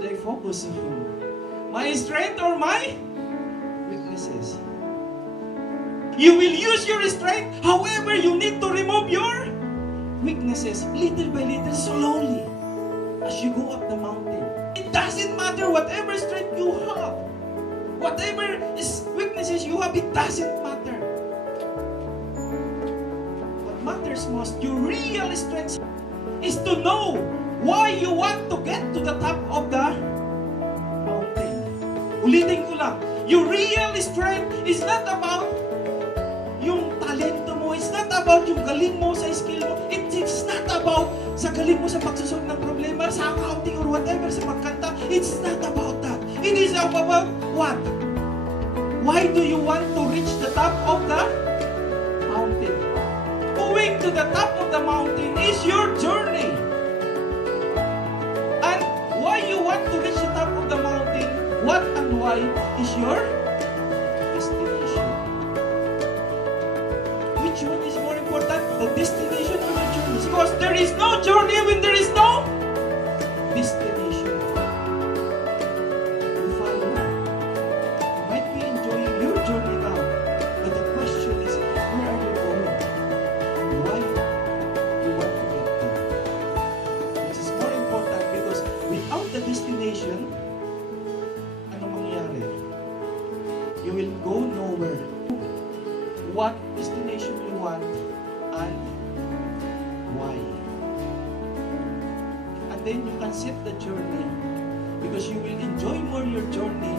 should I focus on? My strength or my weaknesses? You will use your strength. However, you need to remove your weaknesses little by little, slowly, as you go up the mountain. It doesn't matter whatever strength you have. Whatever weaknesses you have, it doesn't matter. What matters most, your real strength is to know why you want to get to the top of the mountain. Ulitin ko lang, your real strength is not about yung talento mo. It's not about yung galing mo sa skill mo. It's not about sa galing mo sa pagsasolve ng problema, sa accounting or whatever, sa pagkanta. It's not about that. It is about what? Why do you want to reach the top of the mountain? Going to the top of the mountain is your journey. And why you want to reach the top of the mountain, what and why is your destination. Which one is more important? The destination or the journey? Because there is no journey when there is no destination. You follow me. You might be enjoying your journey now, but the question is, where are you going? Why you want to get there? This is more important because without the destination, anong mangyayari? You will go nowhere. What destination you want and why. And then you can set the journey because you will enjoy more your journey